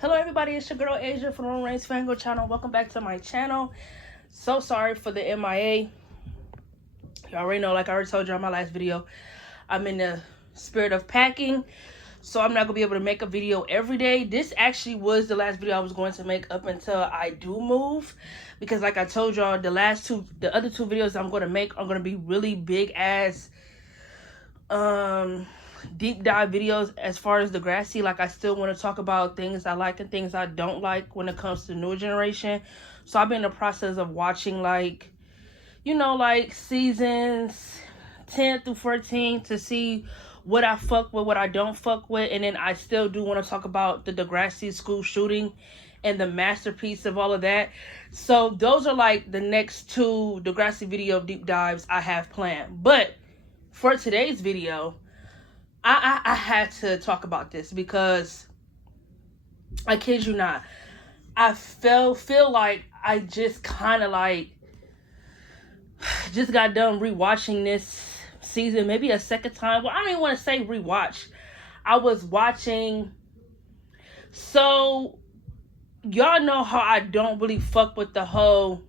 Hello everybody, it's your girl Asia from the Rant Fango channel. Welcome back to my channel. So sorry for the MIA. You already know, like I already told you on my last video, I'm in the spirit of packing. So I'm not going to be able to make a video every day. This actually was the last video I was going to make up until I do move. Because like I told y'all, the other two videos I'm going to make are going to be really big ass deep dive videos as far as Degrassi. Like, I still want to talk about things I like and things I don't like when it comes to the newer generation. So I've been in the process of watching, like, you know, like seasons 10 through 14 to see what I fuck with, what I don't fuck with. And then I still do want to talk about the Degrassi school shooting and the masterpiece of all of that. So those are like the next two Degrassi video deep dives I have planned. But for today's video, I had to talk about this because I kid you not, I feel like I just kind of like just got done rewatching this season, maybe a second time. Well, I don't even want to say rewatch. I was watching. So y'all know how I don't really fuck with the whole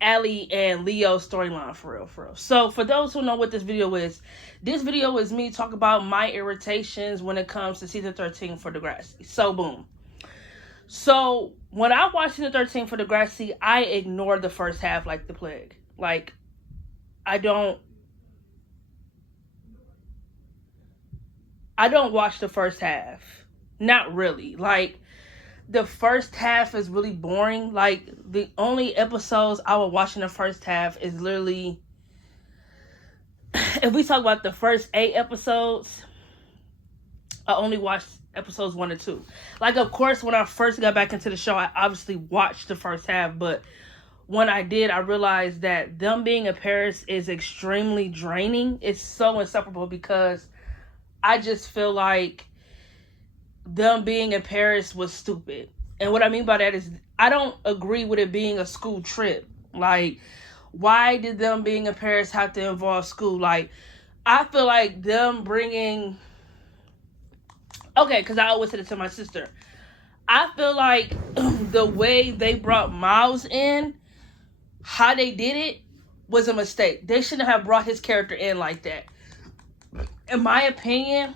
Allie and Leo storyline, for real. So for those who know what this video is me talk about my irritations when it comes to season 13 for Degrassi. So boom. So when I watched season 13 for Degrassi, I ignored the first half like the plague. Like, I don't watch the first half. Not really. Like, the first half is really boring. Like, the only episodes I will watch in the first half is literally, if we talk about the first 8 episodes, I only watched episodes 1 and 2. Like, of course, when I first got back into the show, I obviously watched the first half, but when I did, I realized that them being in Paris is extremely draining. It's so insufferable because I just feel like them being in Paris was stupid. And what I mean by that is, I don't agree with it being a school trip. Like, why did them being in Paris have to involve school? Like, I feel like them bringing... Okay, because I always said it to my sister. I feel like the way they brought Miles in, how they did it, was a mistake. They shouldn't have brought his character in like that. In my opinion,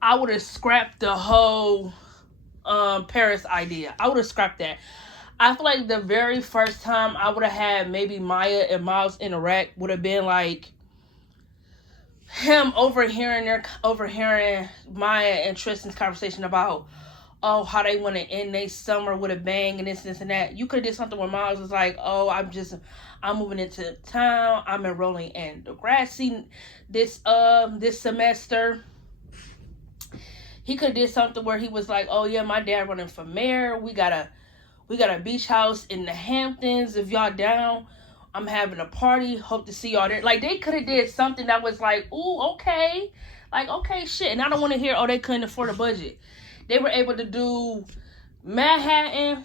I would have scrapped the whole Paris idea. I would have scrapped that. I feel like the very first time I would have had maybe Maya and Miles interact would have been like him overhearing Maya and Tristan's conversation about, oh, how they want to end their summer with a bang and this and that. You could have did something where Miles was like, oh, I'm moving into town. I'm enrolling in Degrassi this semester. He could have did something where he was like, oh yeah, my dad running for mayor. We got a beach house in the Hamptons. If y'all down, I'm having a party. Hope to see y'all there. Like, they could have did something that was like, ooh, okay. Like, okay, shit. And I don't want to hear, oh, they couldn't afford a budget. They were able to do Manhattan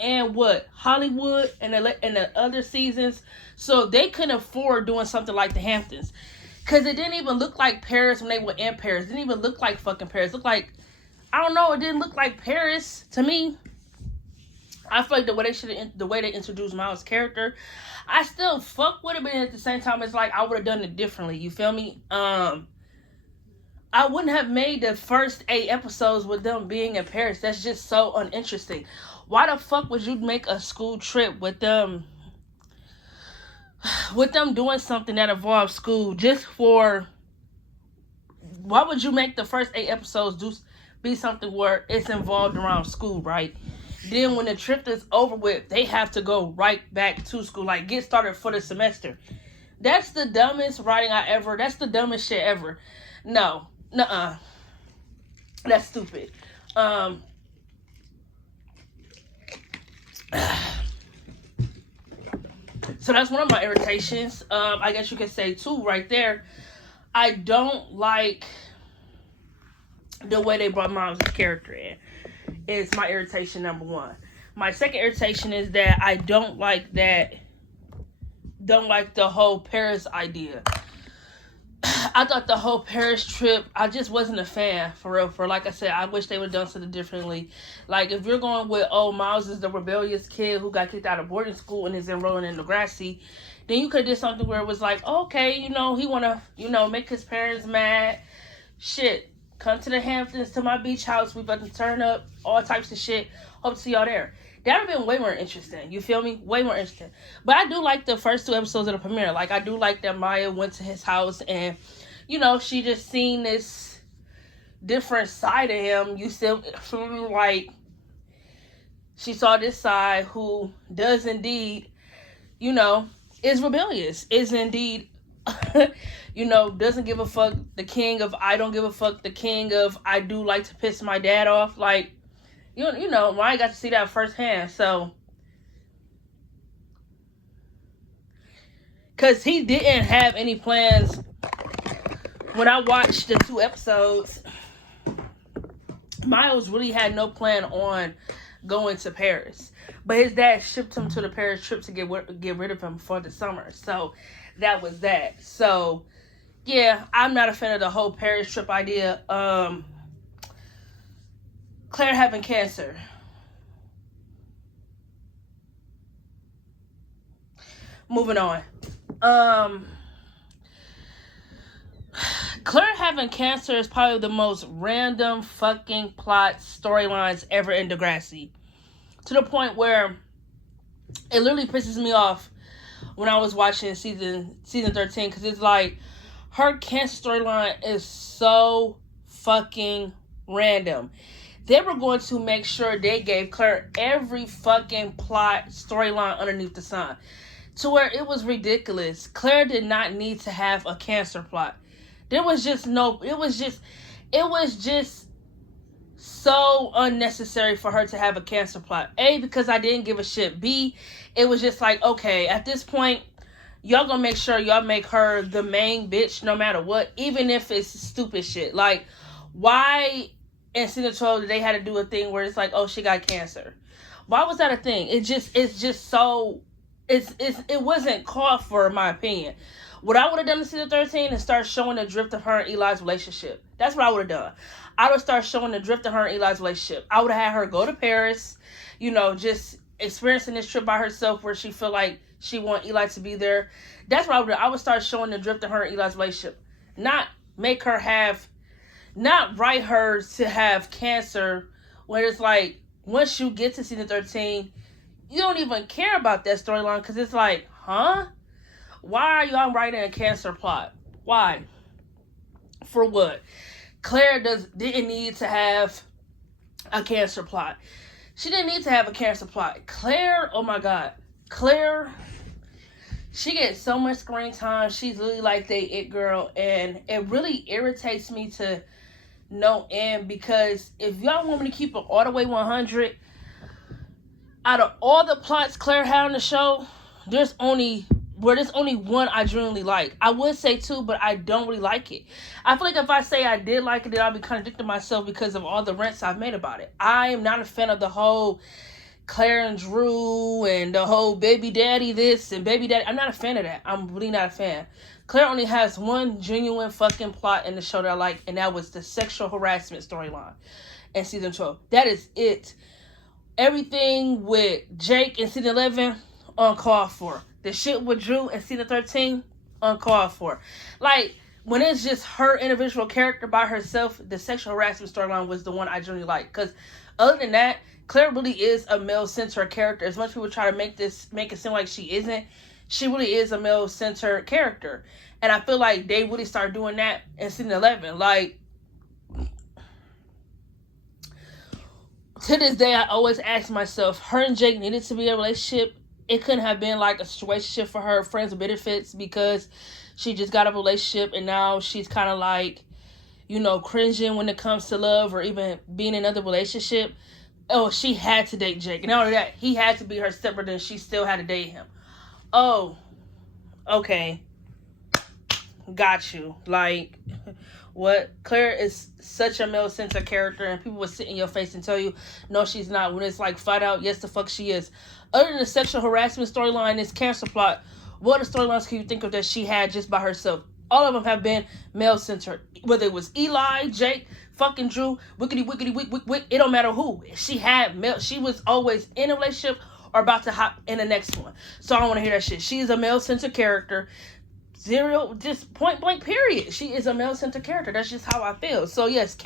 and Hollywood and the other seasons. So they couldn't afford doing something like the Hamptons. Because it didn't even look like Paris when they were in Paris. It didn't even look like fucking Paris. It looked like, I don't know, it didn't look like Paris to me. I feel like the way they introduced Miles' character, I still fuck with it, but at the same time, it's like I would have done it differently. You feel me? I wouldn't have made the first 8 episodes with them being in Paris. That's just so uninteresting. Why the fuck would you make a school trip with them doing something that involves school just for... Why would you make the first 8 episodes be something where it's involved around school, right? Then when the trip is over with, they have to go right back to school, like get started for the semester. That's the dumbest writing that's the dumbest shit ever. No, nuh-uh. That's stupid. So that's one of my irritations. I guess you could say too right there. I don't like the way they brought Miles' character in. It's my irritation number 1. My second irritation is that I don't like the whole Paris idea. I thought the whole Paris trip, I just wasn't a fan, for real. For like I said, I wish they would have done something differently. Like, if you're going with, oh, Miles is the rebellious kid who got kicked out of boarding school and is enrolling in Degrassi, then you could have did something where it was like, okay, he want to, make his parents mad. Shit, come to the Hamptons, to my beach house. We about to turn up, all types of shit. Hope to see y'all there. That would have been way more interesting. You feel me? Way more interesting. But I do like the first 2 episodes of the premiere. Like, I do like that Maya went to his house and, she just seen this different side of him. You still feel like she saw this side who does indeed, is rebellious. Is indeed, doesn't give a fuck. The king of I don't give a fuck. The king of I do like to piss my dad off. Like, I got to see that firsthand. So, because he didn't have any plans. When I watched the 2 episodes, Miles really had no plan on going to Paris. But his dad shipped him to the Paris trip to get rid of him for the summer. So, that was that. So, yeah, I'm not a fan of the whole Paris trip idea. Claire having cancer. Moving on. Claire having cancer is probably the most random fucking plot storylines ever in Degrassi. To the point where it literally pisses me off when I was watching season 13, because it's like her cancer storyline is so fucking random. They were going to make sure they gave Claire every fucking plot storyline underneath the sun, to where it was ridiculous. Claire did not need to have a cancer plot. There was just no, it was just so unnecessary for her to have a cancer plot. A, because I didn't give a shit. B, it was just like, okay, at this point, y'all gonna make sure y'all make her the main bitch no matter what, even if it's stupid shit. Like, why in season 12 they had to do a thing where it's like, oh, she got cancer? Why was that a thing? It wasn't called for, in my opinion. What I would have done in season 13 is start showing the drift of her and Eli's relationship. That's what I would have done. I would have started showing the drift of her and Eli's relationship. I would have had her go to Paris, just experiencing this trip by herself where she feel like she want Eli to be there. That's what I would do. I would start showing the drift of her and Eli's relationship. Not write her to have cancer when it's like, once you get to season 13, you don't even care about that storyline, because it's like, huh? Why are y'all writing a cancer plot? Why? For what? Claire didn't need to have a cancer plot. She didn't need to have a cancer plot. Claire, oh my God. Claire, she gets so much screen time. She's really like the it girl. And it really irritates me to no end, because if y'all want me to keep it all the way 100, out of all the plots Claire had on the show, there's only one I genuinely like. I would say 2, but I don't really like it. I feel like if I say I did like it, then I'll be contradicting myself because of all the rants I've made about it. I am not a fan of the whole Claire and Drew and the whole baby daddy this and baby daddy. I'm not a fan of that. I'm really not a fan. Claire only has one genuine fucking plot in the show that I like, and that was the sexual harassment storyline in season 12. That is it. Everything with Jake in season 11, uncalled for. The shit with Drew in season 13, uncalled for. Like, when it's just her individual character by herself, the sexual harassment storyline was the one I generally like. Because other than that, Claire really is a male-centered character. As much people try to make it seem like she isn't, she really is a male-centered character. And I feel like they really started doing that in season 11. Like, to this day, I always ask myself, her and Jake needed to be in a relationship. It couldn't have been like a situationship for her, friends with benefits, because she just got a relationship and now she's kind of like, cringing when it comes to love or even being in another relationship. Oh, she had to date Jake. And not only that, he had to be her stepbrother and she still had to date him. Oh, okay. Got you. Like, what? Claire is such a male-centered character, and people will sit in your face and tell you, no, she's not. When it's like, flat out, yes, the fuck she is. Other than the sexual harassment storyline, this cancer plot, what other storylines can you think of that she had just by herself? All of them have been male-centered. Whether it was Eli, Jake, fucking Drew, wick. It don't matter who. She had male. She was always in a relationship or about to hop in the next one. So I don't want to hear that shit. She is a male-centered character. Zero, just point blank, period. She is a male-centered character. That's just how I feel. So yes,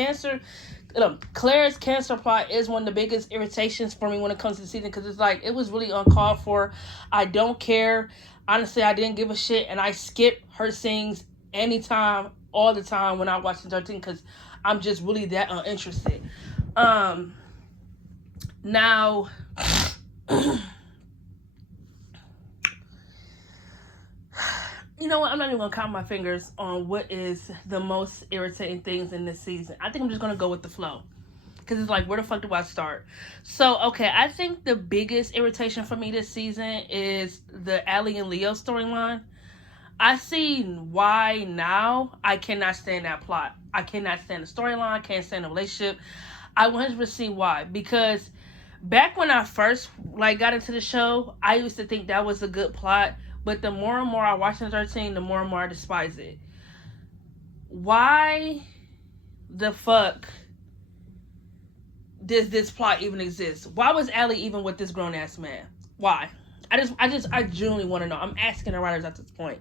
Claire's cancer plot is one of the biggest irritations for me when it comes to the season, because it's like, it was really uncalled for. I don't care. Honestly, I didn't give a shit, and I skip her scenes anytime, all the time when I watch the 13, because I'm just really that uninterested. Now, you know what? I'm not even going to count my fingers on what is the most irritating things in this season. I think I'm just going to go with the flow. Because it's like, where the fuck do I start? So, okay, I think the biggest irritation for me this season is the Allie and Leo storyline. I see why now I cannot stand that plot. I cannot stand the storyline. I can't stand the relationship. I 100% see why. Because back when I first got into the show, I used to think that was a good plot. But the more and more I watch the 13, the more and more I despise it. Why the fuck does this plot even exist? Why was Allie even with this grown ass man? Why? I genuinely want to know. I'm asking the writers at this point.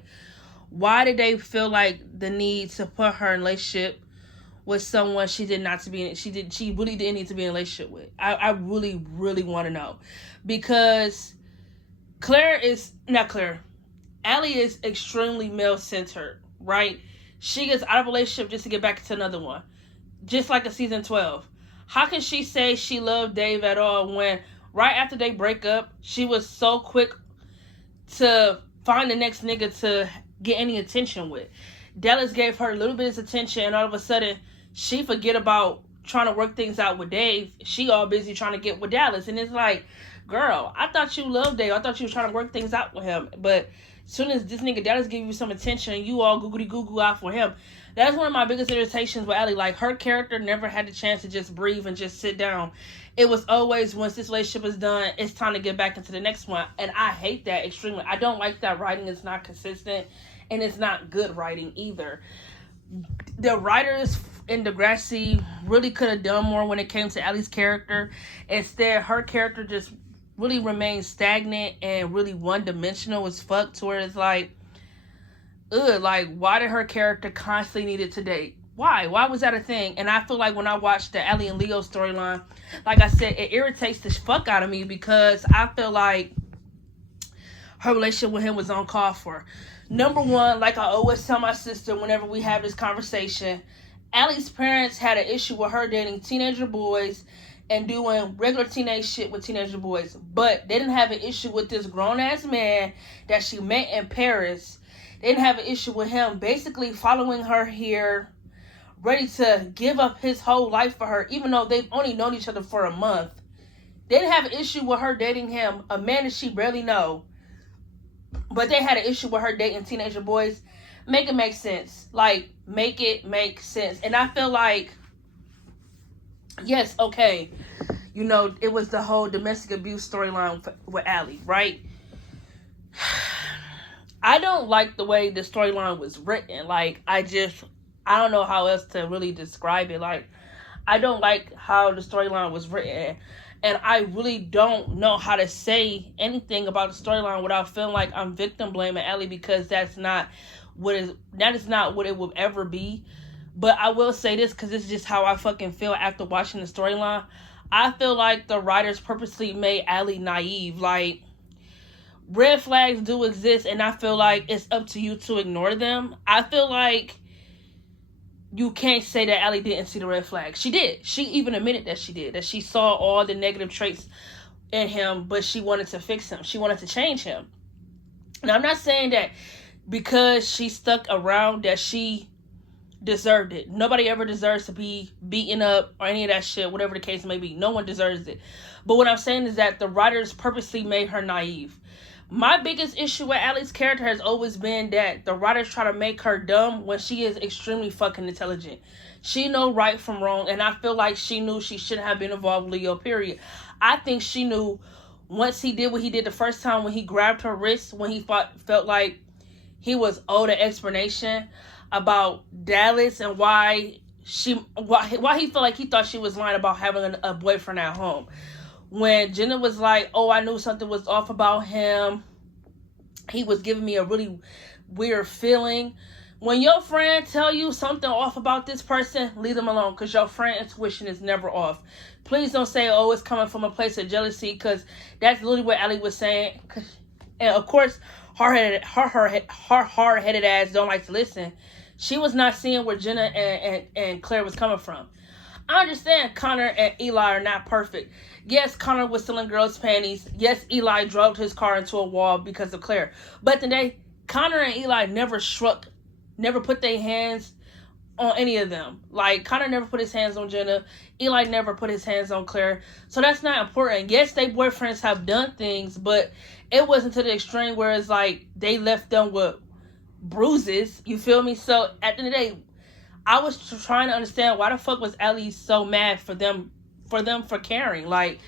Why did they feel like the need to put her in a relationship with someone she really didn't need to be in a relationship with? I really, really want to know. Because Allie is extremely male-centered, right? She gets out of a relationship just to get back into another one. Just like a season 12. How can she say she loved Dave at all when right after they break up, she was so quick to find the next nigga to get any attention with? Dallas gave her a little bit of attention, and all of a sudden, she forget about trying to work things out with Dave. She all busy trying to get with Dallas. And it's like, girl, I thought you loved Dave. I thought you were trying to work things out with him. But as soon as this nigga Dallas give you some attention, you all googly-goo out for him. That's one of my biggest irritations with Allie. Like, her character never had the chance to just breathe and just sit down. It was always, once this relationship is done, it's time to get back into the next one. And I hate that extremely. I don't like that writing is not consistent, and it's not good writing either. The writers in Degrassi really could have done more when it came to Allie's character. Instead, her character just really remains stagnant and really one-dimensional as fuck, to where it's like, why did her character constantly needed to date? Why was that a thing? And I feel like when I watched the Allie and Leo storyline, like I said, it irritates the fuck out of me, because I feel like her relationship with him was uncalled for. Number one, like I always tell my sister whenever we have this conversation, Allie's parents had an issue with her dating teenager boys and doing regular teenage shit with teenager boys. But they didn't have an issue with this grown-ass man that she met in Paris. They didn't have an issue with him basically following her here, ready to give up his whole life for her, even though they've only known each other for a month. They didn't have an issue with her dating him, a man that she barely know. But they had an issue with her dating teenager boys. Make it make sense. Like, make it make sense. And I feel like, yes, okay, you know, it was the whole domestic abuse storyline with Allie, right? I don't like the way the storyline was written. Like, I don't know how else to really describe it. Like, I don't like how the storyline was written. And I really don't know how to say anything about the storyline without feeling like I'm victim blaming Allie, because that is not what it will ever be. But I will say this, because it's just how I fucking feel after watching the storyline. I feel like the writers purposely made Allie naive. Like, red flags do exist, and I feel like it's up to you to ignore them. I feel like you can't say that Allie didn't see the red flags. She did. She even admitted that she did. That she saw all the negative traits in him, but she wanted to fix him. She wanted to change him. Now, I'm not saying that because she stuck around that she deserved it. Nobody ever deserves to be beaten up or any of that shit, whatever the case may be. No one deserves it. But what I'm saying is that the writers purposely made her naive. My biggest issue with Allie's character has always been that the writers try to make her dumb when she is extremely fucking intelligent. She know right from wrong, and I feel like she knew she shouldn't have been involved with Leo, period. I think she knew once he did what he did the first time when he grabbed her wrist, when he felt like he was owed an explanation. about Dallas and why he felt like he thought she was lying about having a boyfriend at home. When Jenna was like, oh, I knew something was off about him. He was giving me a really weird feeling. When your friend tell you something off about this person, leave them alone, because your friend intuition is never off. Please don't say, oh, it's coming from a place of jealousy, because that's literally what Allie was saying. And of course, her hard-headed ass don't like to listen. She was not seeing where Jenna and Claire was coming from. I understand Connor and Eli are not perfect. Yes, Connor was stealing girls' panties. Yes, Eli drove his car into a wall because of Claire. But today, Connor and Eli never put their hands on any of them. Like, Connor never put his hands on Jenna. Eli never put his hands on Claire. So that's not important. Yes, they boyfriends have done things, but it wasn't to the extreme where it's like they left them with bruises. You feel me? So at the end of the day, I was trying to understand why the fuck was Ellie so mad for them for caring. Like,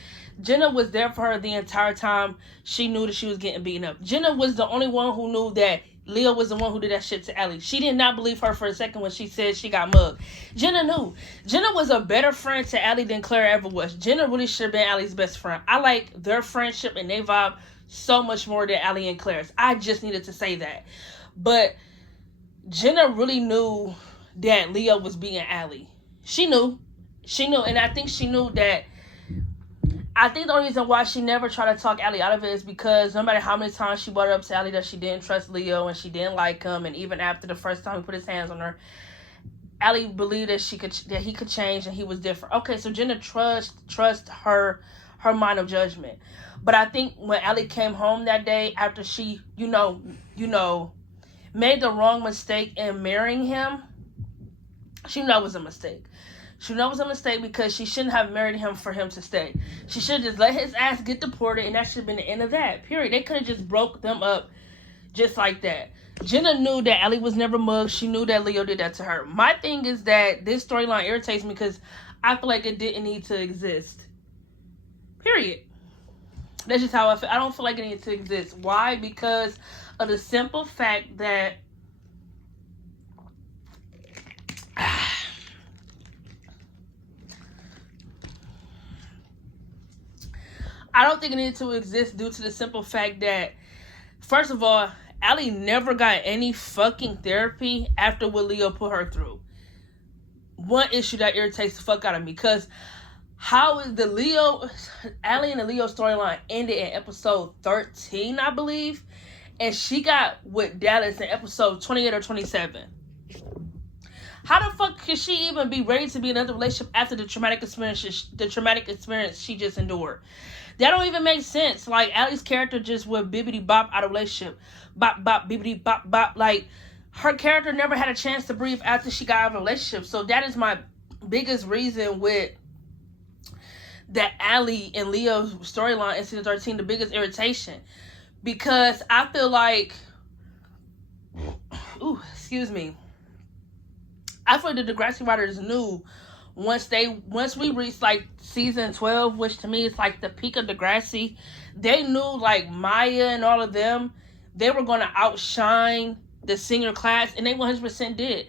Jenna was there for her the entire time. She knew that she was getting beaten up. Jenna was the only one who knew that Leo was the one who did that shit to Ellie. She did not believe her for a second when she said she got mugged. Jenna knew. Jenna was a better friend to Ellie than Claire ever was. Jenna really should have been Allie's best friend. I like their friendship and their vibe so much more than Ellie and Claire's. I just needed to say that. But Jenna really knew that Leo was being Allie. She knew. And I think she knew that. I think the only reason why she never tried to talk Allie out of it is because no matter how many times she brought it up to Allie that she didn't trust Leo and she didn't like him, and even after the first time he put his hands on her, Allie believed that he could change and he was different. Okay, so Jenna trust her mind of judgment. But I think when Allie came home that day after she, made the wrong mistake in marrying him, she knew it was a mistake. She knew it was a mistake because she shouldn't have married him for him to stay. She should have just let his ass get deported, and that should have been the end of that. Period. They could have just broke them up just like that. Jenna knew that Allie was never mugged. She knew that Leo did that to her. My thing is that this storyline irritates me because I feel like it didn't need to exist. Period. That's just how I feel. I don't feel like it needed to exist. Why? Because of the simple fact that I don't think it needed to exist due to the simple fact that, first of all, Allie never got any fucking therapy after what Leo put her through. One issue that irritates the fuck out of me, because how is Allie and the Leo storyline ended in episode 13, I believe, and she got with Dallas in episode 28 or 27. How the fuck could she even be ready to be in another relationship after the traumatic experience she just endured? That don't even make sense. Like, Allie's character just went bibbity bop out of relationship. Bop, bop, bibbity bop, bop. Like, her character never had a chance to breathe after she got out of a relationship. So that is my biggest reason with that Allie and Leo's storyline in season 13, the biggest irritation. Because I feel like, I feel like the Degrassi writers knew once we reached like season 12, which to me is like the peak of Degrassi, they knew like Maya and all of them, they were going to outshine the senior class, and they 100% did.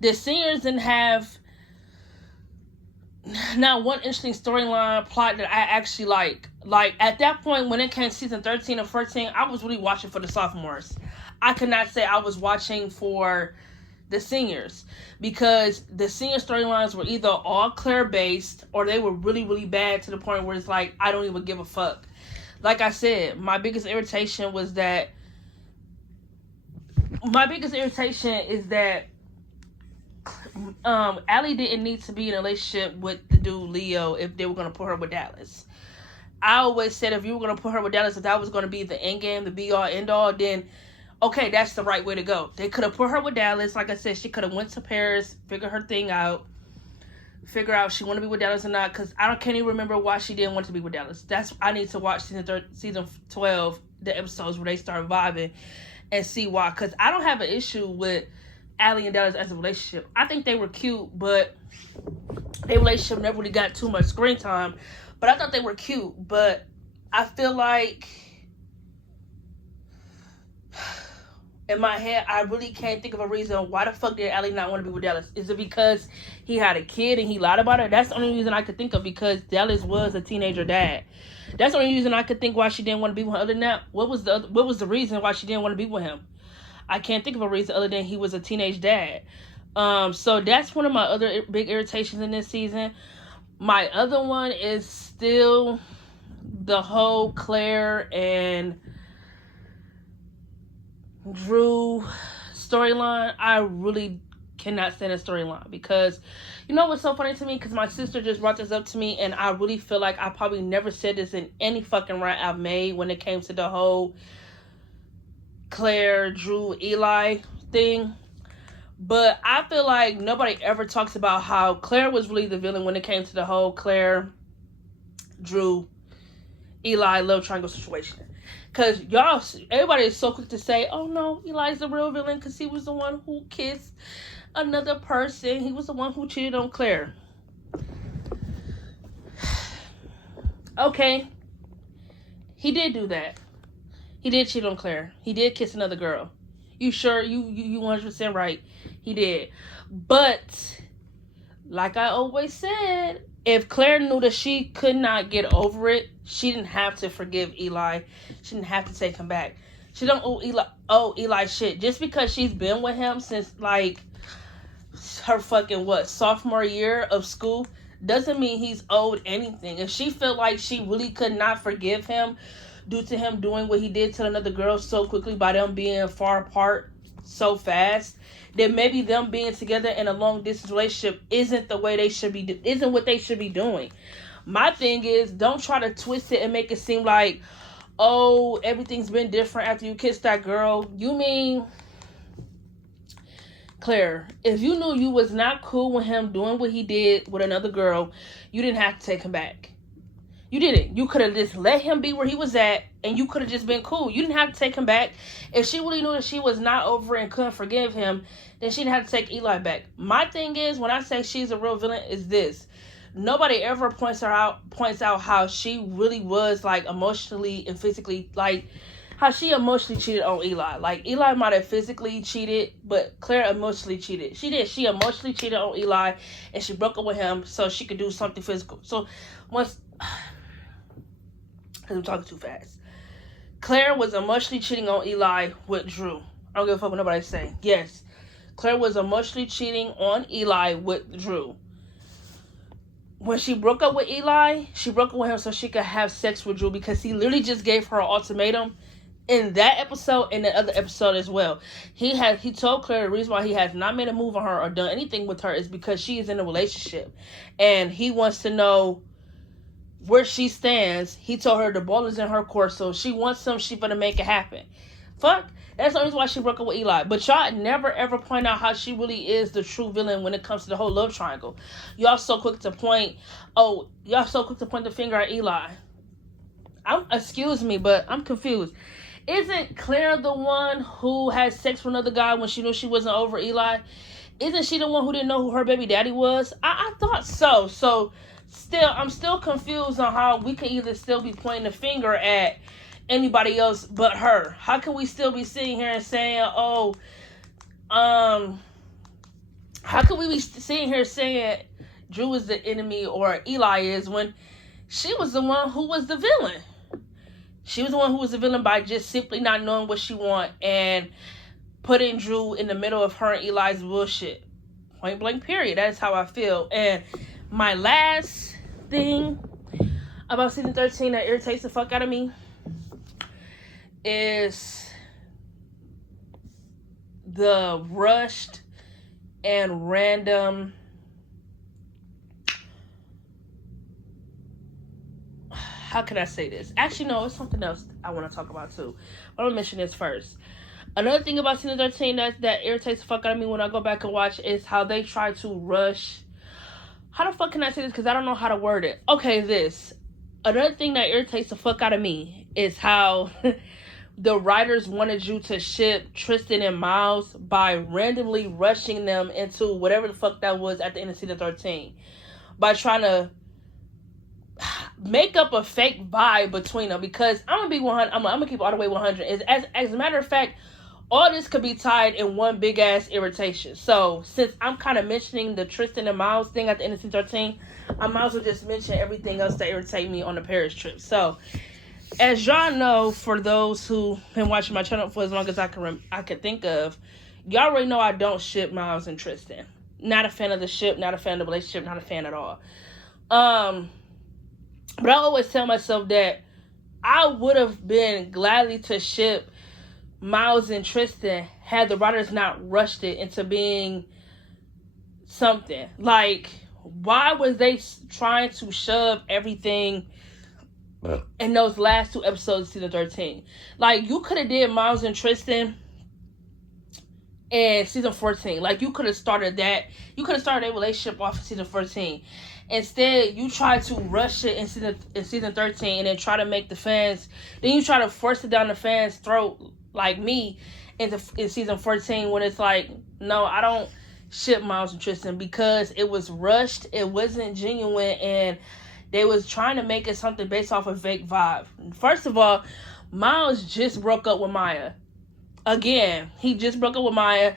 The seniors didn't have not one interesting storyline plot that I actually like. Like, at that point, when it came to season 13 or 14, I was really watching for the sophomores. I could not say I was watching for the seniors, because the senior storylines were either all Claire based or they were really, really bad to the point where it's like, I don't even give a fuck. Like I said, my biggest irritation is that Allie didn't need to be in a relationship with the dude Leo if they were going to put her with Dallas. I always said if you were going to put her with Dallas, if that was going to be the end game, the be all end all, then okay, that's the right way to go. They could have put her with Dallas. Like I said, she could have went to Paris, figure her thing out, figure out if she want to be with Dallas or not, because can't even remember why she didn't want to be with Dallas. I need to watch season 12, the episodes where they start vibing, and see why. Because I don't have an issue with Allie and Dallas as a relationship. I think they were cute, but their relationship never really got too much screen time. But I thought they were cute. But I feel like in my head, I really can't think of a reason why the fuck did Allie not want to be with Dallas. Is it because he had a kid and he lied about it? That's the only reason I could think of, because Dallas was a teenager dad. That's the only reason I could think why she didn't want to be with him. Other than that, what was the reason why she didn't want to be with him? I can't think of a reason other than he was a teenage dad. So that's one of my other big irritations in this season. My other one is still the whole Claire and Drew storyline. I really cannot stand a storyline, because you know what's so funny to me? Because my sister just brought this up to me, and I really feel like I probably never said this in any fucking rant I've made when it came to the whole Claire, Drew, Eli thing. But I feel like nobody ever talks about how Claire was really the villain when it came to the whole Claire, Drew, Eli love triangle situation. Because y'all, everybody is so quick to say, oh no, Eli's the real villain because he was the one who kissed another person. He was the one who cheated on Claire. Okay. He did do that. He did cheat on Claire. He did kiss another girl. You sure? You 100% right. He did. But, like I always said, if Claire knew that she could not get over it, she didn't have to forgive Eli. She didn't have to take him back. She don't owe Eli shit. Just because she's been with him since, like, her fucking, sophomore year of school, doesn't mean he's owed anything. If she felt like she really could not forgive him due to him doing what he did to another girl so quickly by them being far apart so fast, then maybe them being together in a long distance relationship isn't what they should be doing. My thing is, don't try to twist it and make it seem like, oh, everything's been different after you kissed that girl. You mean, Claire, if you knew you was not cool with him doing what he did with another girl, you didn't have to take him back. You didn't. You could have just let him be where he was at, and you could have just been cool. You didn't have to take him back. If she really knew that she was not over it and couldn't forgive him, then she didn't have to take Eli back. My thing is, when I say she's a real villain, is this. Nobody ever points out how she really was, like, emotionally and physically, like, how she emotionally cheated on Eli. Like, Eli might have physically cheated, but Claire emotionally cheated. She did. She emotionally cheated on Eli, and she broke up with him so she could do something physical. So, once... because I'm talking too fast. Claire was emotionally cheating on Eli with Drew. I don't give a fuck what nobody say. Yes, Claire was emotionally cheating on Eli with Drew. When she broke up with Eli, she broke up with him so she could have sex with Drew, because he literally just gave her an ultimatum in that episode and the other episode as well. He told Claire the reason why he has not made a move on her or done anything with her is because she is in a relationship, and he wants to know where she stands. He told her the ball is in her court, so she wants some, she better make it happen. Fuck. That's the reason why she broke up with Eli. But y'all never ever point out how she really is the true villain when it comes to the whole love triangle. Y'all so quick to point the finger at Eli. Excuse me, but I'm confused. Isn't Claire the one who had sex with another guy when she knew she wasn't over Eli? Isn't she the one who didn't know who her baby daddy was? I thought so. So I'm still confused on how we can either still be pointing the finger at anybody else but her. How can we still be sitting here and saying, how can we be sitting here saying Drew is the enemy or Eli is, when she was the one who was the villain? She was the one who was the villain by just simply not knowing what she want and putting Drew in the middle of her and Eli's bullshit. Point blank period. That's how I feel. And my last thing about season 13 that irritates the fuck out of me is the rushed and random how can I say this? Actually, no, it's something else I want to talk about too. But I'm going to mention this first. Another thing about season 13 that irritates the fuck out of me when I go back and watch is how they try to rush. How the fuck can I say this? Because I don't know how to word it. Okay, this. Another thing that irritates the fuck out of me is how the writers wanted you to ship Tristan and Miles by randomly rushing them into whatever the fuck that was at the end of season 13. By trying to make up a fake vibe between them. Because I'm going to be 100. I'm going to keep all the way 100. As a matter of fact, all this could be tied in one big ass irritation. So since I'm kind of mentioning the Tristan and Miles thing at the end of season 13, I might as well just mention everything else that irritate me on the Paris trip. So as y'all know, for those who been watching my channel for as long as I can think of, y'all already know I don't ship Miles and Tristan. Not a fan of the ship, not a fan of the relationship, not a fan at all. But I always tell myself that I would have been gladly to ship Miles and Tristan had the writers not rushed it into being something. Like, why was they trying to shove everything in those last 2 episodes of season 13? Like, you could have did Miles and Tristan in season 14. Like, you could have started that. You could have started a relationship off in season 14. Instead, you try to rush it in season 13 and then try to make the fans. Then you try to force it down the fans' throat, like me, in season 14, when it's like, no, I don't ship Miles and Tristan because it was rushed. It wasn't genuine, and they was trying to make it something based off a fake vibe. First of all, Miles just broke up with Maya. Again, he just broke up with Maya.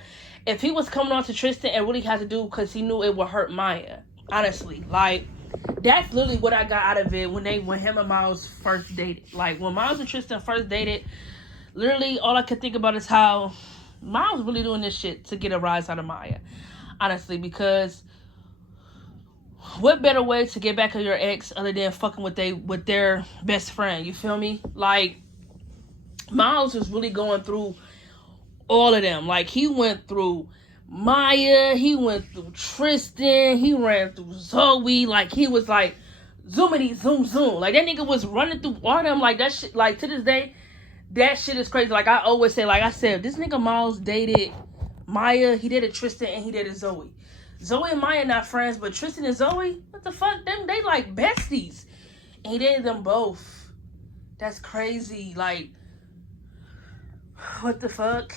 If he was coming on to Tristan, it really had to do because he knew it would hurt Maya. Honestly, like, that's literally what I got out of it when him and Miles first dated. Like, when Miles and Tristan first dated, literally all I could think about is how Miles really doing this shit to get a rise out of Maya. Honestly, because what better way to get back at your ex other than fucking with their best friend? You feel me? Like, Miles was really going through all of them. Like, he went through Maya, he went through Tristan, he ran through Zoe. Like, he was like zoomity zoom zoom. Like, that nigga was running through all of them. Like, that shit, like, to this day, that shit is crazy. Like, I always say, like I said, this nigga Miles dated Maya, he dated Tristan, and he dated Zoe. Zoe and Maya not friends, but Tristan and Zoe, what the fuck? They like besties. And he dated them both. That's crazy. Like, what the fuck?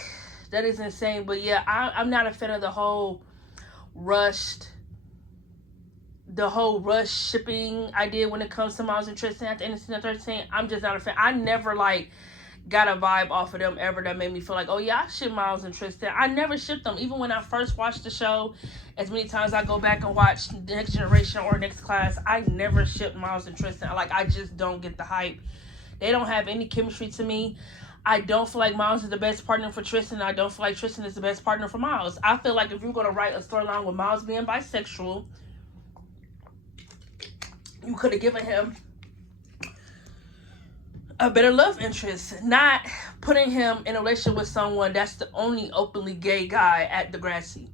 That is insane. But yeah, I'm not a fan of the whole rush shipping idea when it comes to Miles and Tristan at the end of season 13. I'm just not a fan. I never like got a vibe off of them ever that made me feel like, oh yeah, I ship Miles and Tristan. I never shipped them. Even when I first watched the show, as many times I go back and watch The Next Generation or Next Class, I never shipped Miles and Tristan. Like, I just don't get the hype. They don't have any chemistry to me. I don't feel like Miles is the best partner for Tristan. I don't feel like Tristan is the best partner for Miles. I feel like if you're going to write a storyline with Miles being bisexual, you could have given him a better love interest, not putting him in a relationship with someone that's the only openly gay guy at Degrassi.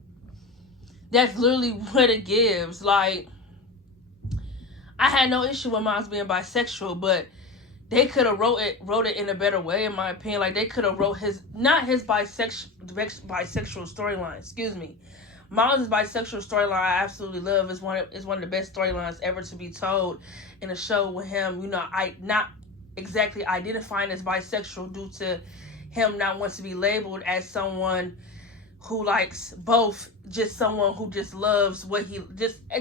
That's literally what it gives. Like, I had no issue with Miles being bisexual, but they could have wrote it in a better way, in my opinion. Like, they could have wrote not his bisexual storyline. Excuse me. Miles' bisexual storyline I absolutely love. Is one of the best storylines ever to be told in a show with him. You know, not exactly identifying as bisexual due to him not wanting to be labeled as someone who likes both, just someone who just loves what he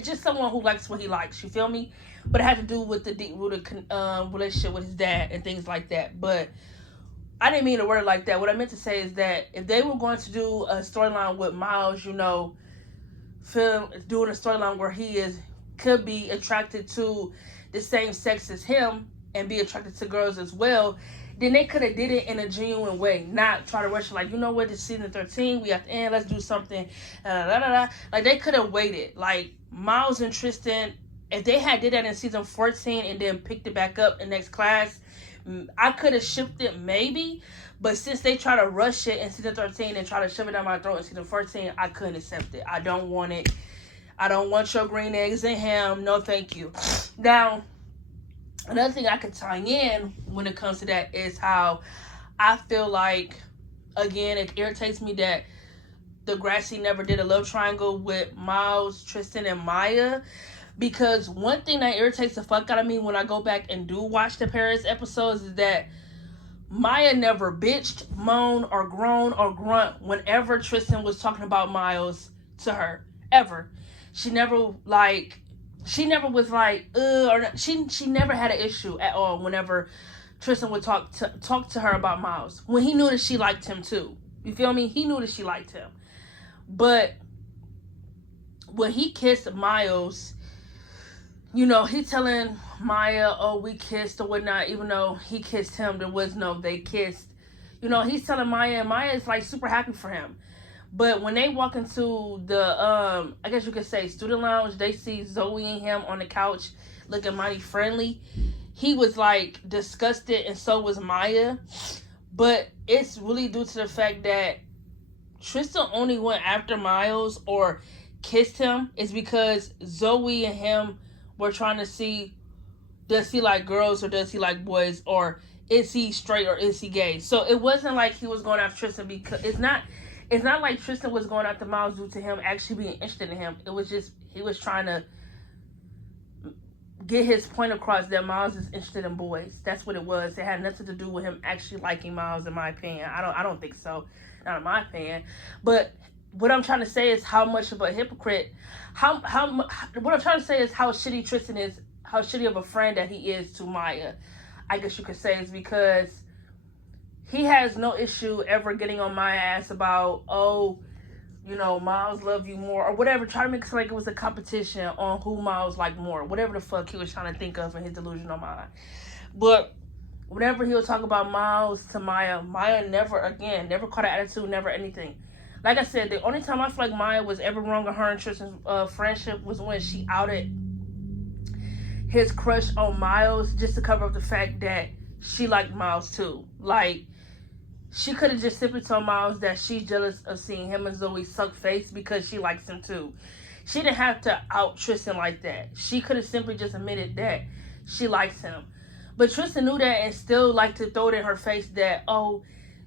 just someone who likes what he likes. You feel me? But it had to do with the deep-rooted relationship with his dad and things like that. But I didn't mean to word it like that. What I meant to say is that if they were going to do a storyline with Miles, you know, doing a storyline where he could be attracted to the same sex as him and be attracted to girls as well, then they could have did it in a genuine way, not try to rush it like, you know what, this season 13, we at the end, let's do something, Like, they could have waited. Like, Miles and Tristan, if they had did that in season 14 and then picked it back up in Next Class, I could have shipped it maybe, but since they try to rush it in season 13 and try to shove it down my throat in season 14, I couldn't accept it. I don't want it. I don't want your green eggs and ham. No, thank you. Now, another thing I could tie in when it comes to that is how I feel like, again, it irritates me that Degrassi never did a love triangle with Miles, Tristan, and Maya. Because one thing that irritates the fuck out of me when I go back and do watch the Paris episodes is that Maya never bitched, moaned, or groaned, or grunt whenever Tristan was talking about Miles to her. Ever. She never was like, or she never had an issue at all whenever Tristan would talk to her about Miles. When he knew that she liked him too. You feel me? He knew that she liked him. But when he kissed Miles, you know, he telling Maya, oh, we kissed or whatnot, even though he kissed him, there was no they kissed. You know, he's telling Maya, and Maya is like super happy for him. But when they walk into the, I guess you could say student lounge, they see Zoe and him on the couch looking mighty friendly. He was like disgusted, and so was Maya. But it's really due to the fact that Tristan only went after Miles or kissed him is because Zoe and him were trying to see, does he like girls or does he like boys, or is he straight or is he gay? So it wasn't like he was going after Tristan because it's not like Tristan was going after Miles due to him actually being interested in him. It was just he was trying to get his point across that Miles is interested in boys. That's what it was. It had nothing to do with him actually liking Miles, in my opinion. I don't think so. Not in my opinion. But what I'm trying to say is how much of a hypocrite, what I'm trying to say is how shitty Tristan is, how shitty of a friend that he is to Maya. I guess you could say is because he has no issue ever getting on my ass about, oh, you know, Miles love you more or whatever. Try to make it like it was a competition on who Miles liked more. Whatever the fuck he was trying to think of in his delusional mind. But whenever he would talk about Miles to Maya, Maya never caught an attitude, never anything. Like I said, the only time I feel like Maya was ever wrong in her and Tristan's friendship was when she outed his crush on Miles just to cover up the fact that she liked Miles too. Like, she could have just simply told Miles that she's jealous of seeing him and Zoe suck face because she likes him too. She didn't have to out Tristan like that. She could have simply just admitted that she likes him. But Tristan knew that and still liked to throw it in her face that, oh,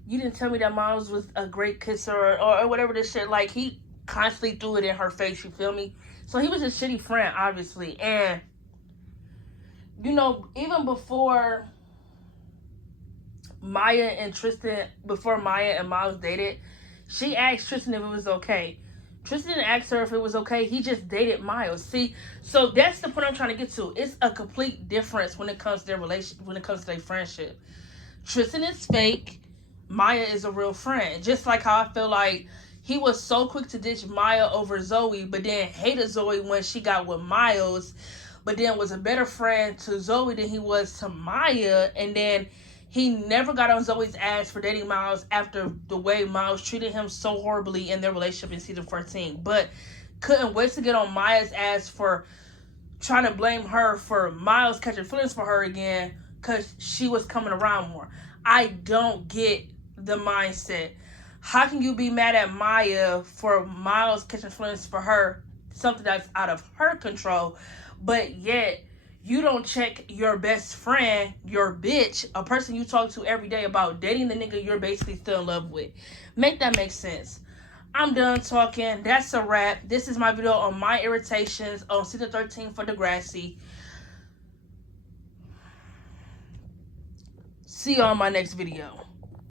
you didn't tell me that Miles was a great kisser or whatever this shit. Like, he constantly threw it in her face, you feel me? So he was a shitty friend, obviously. And, you know, even before Maya and Miles dated, she asked Tristan if it was okay. Tristan didn't ask her if it was okay. He just dated Miles. See, so that's the point I'm trying to get to. It's a complete difference when it comes to their relationship, when it comes to their friendship. Tristan is fake. Maya is a real friend. Just like how I feel like he was so quick to ditch Maya over Zoe, but then hated Zoe when she got with Miles, but then was a better friend to Zoe than he was to Maya, and then he never got on Zoe's ass for dating Miles after the way Miles treated him so horribly in their relationship in season 14. But couldn't wait to get on Maya's ass for trying to blame her for Miles catching feelings for her again because she was coming around more. I don't get the mindset. How can you be mad at Maya for Miles catching feelings for her, something that's out of her control, but yet you don't check your best friend, your bitch, a person you talk to every day about dating the nigga you're basically still in love with? Make that make sense. I'm done talking. That's a wrap. This is my video on my irritations on season 13 for Degrassi. See you on my next video.